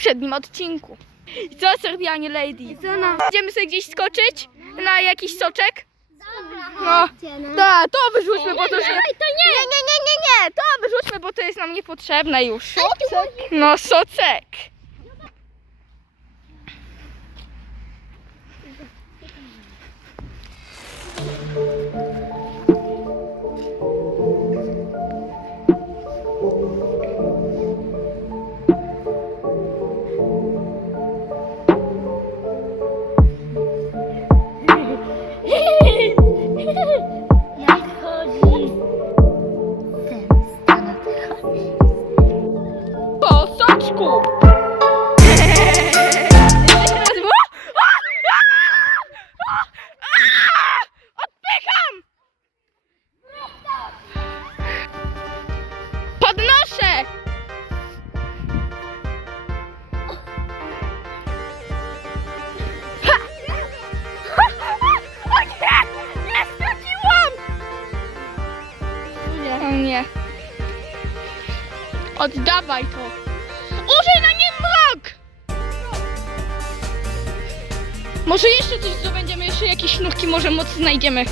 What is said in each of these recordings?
poprzednim odcinku. I co, Serbianie Lady? Idziemy sobie gdzieś skoczyć? Na jakiś soczek? No. Da, to wyrzućmy, bo to już... to nie. Nie, nie, nie, nie, nie, to wyrzućmy, bo to jest nam niepotrzebne już. No, socek. Oddawaj to. Użyj na nim mrok! Może jeszcze coś zdobędziemy, jeszcze jakieś sznurki może mocy znajdziemy.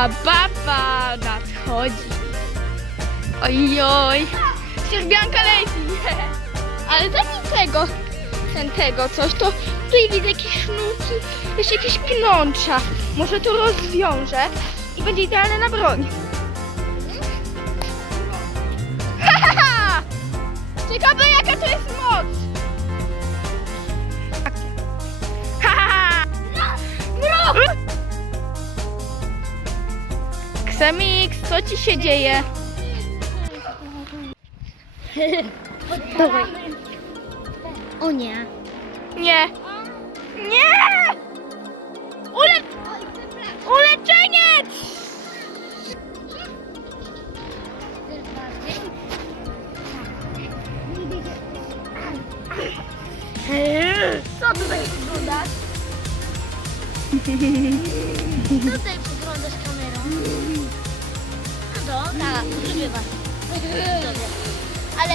Zabawa nadchodzi. Ojoj. Sierbianka leci. Ale daj mi tego. Ten tego coś. To tutaj widzę jakieś sznurki. Jeszcze jakieś pnącza. Może to rozwiążę i będzie idealne na broń. Ci się dzieje? Dawaj. O nie. Nie. Nie! Ule... Uleczeniec! Co tutaj wyglądasz? Tutaj. No to, tak, lubię was. Dobrze. Ale.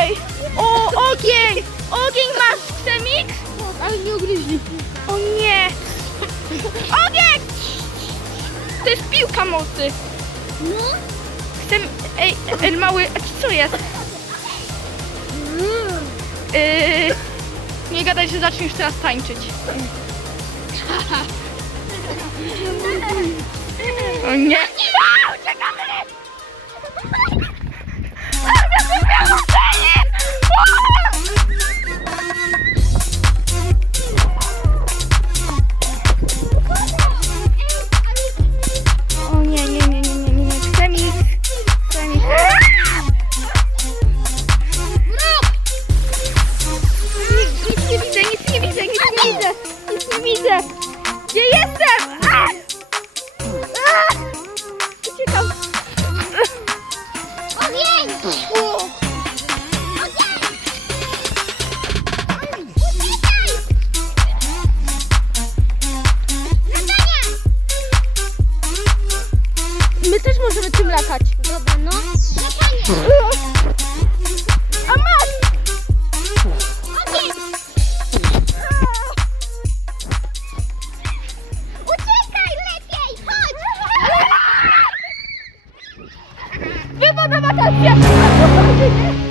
Ej! O, ogień! Ogień masz, Ksemix? Ale nie ugryźli. O nie! Ogień! To jest piłka mocy. No. Chcę... Ej, ej, mały, a ci co jest? Yy, nie gadaj, że zaczniesz teraz tańczyć. O nie! Uciekamy! Wypada wakacja! Nie, no my nie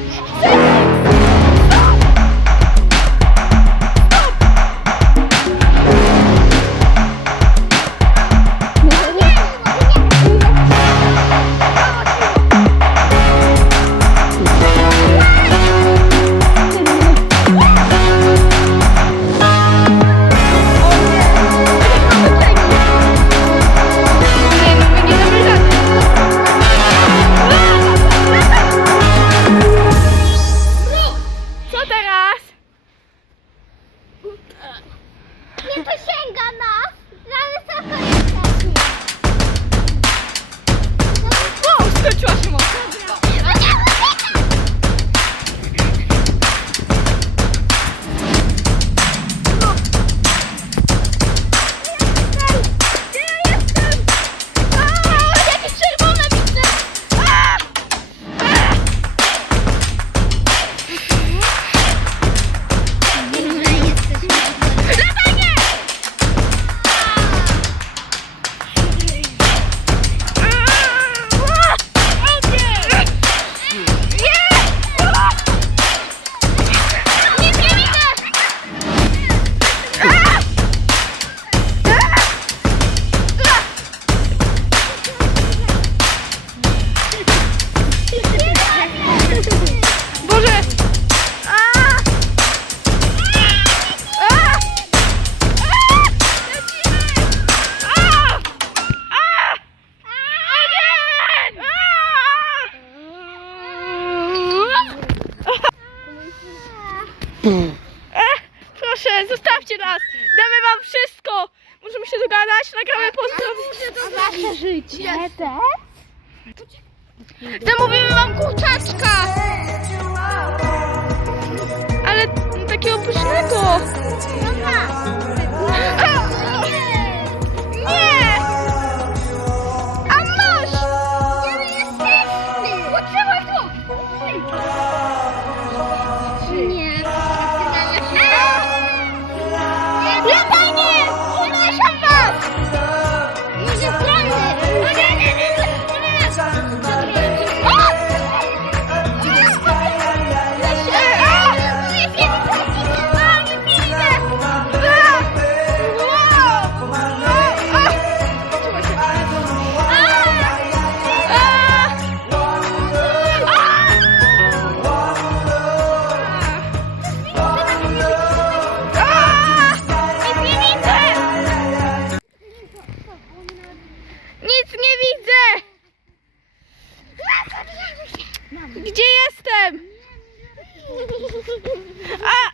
Boże! A! A! A! Lecimy! A! A! Ogień! A! E, Proszę, zostawcie nas! Damy wam wszystko! Możemy się dogadać, nagramy pozdrowienia. Wasze życie Zamówimy wam kurczaczka! Hey! Gdzie jestem? A!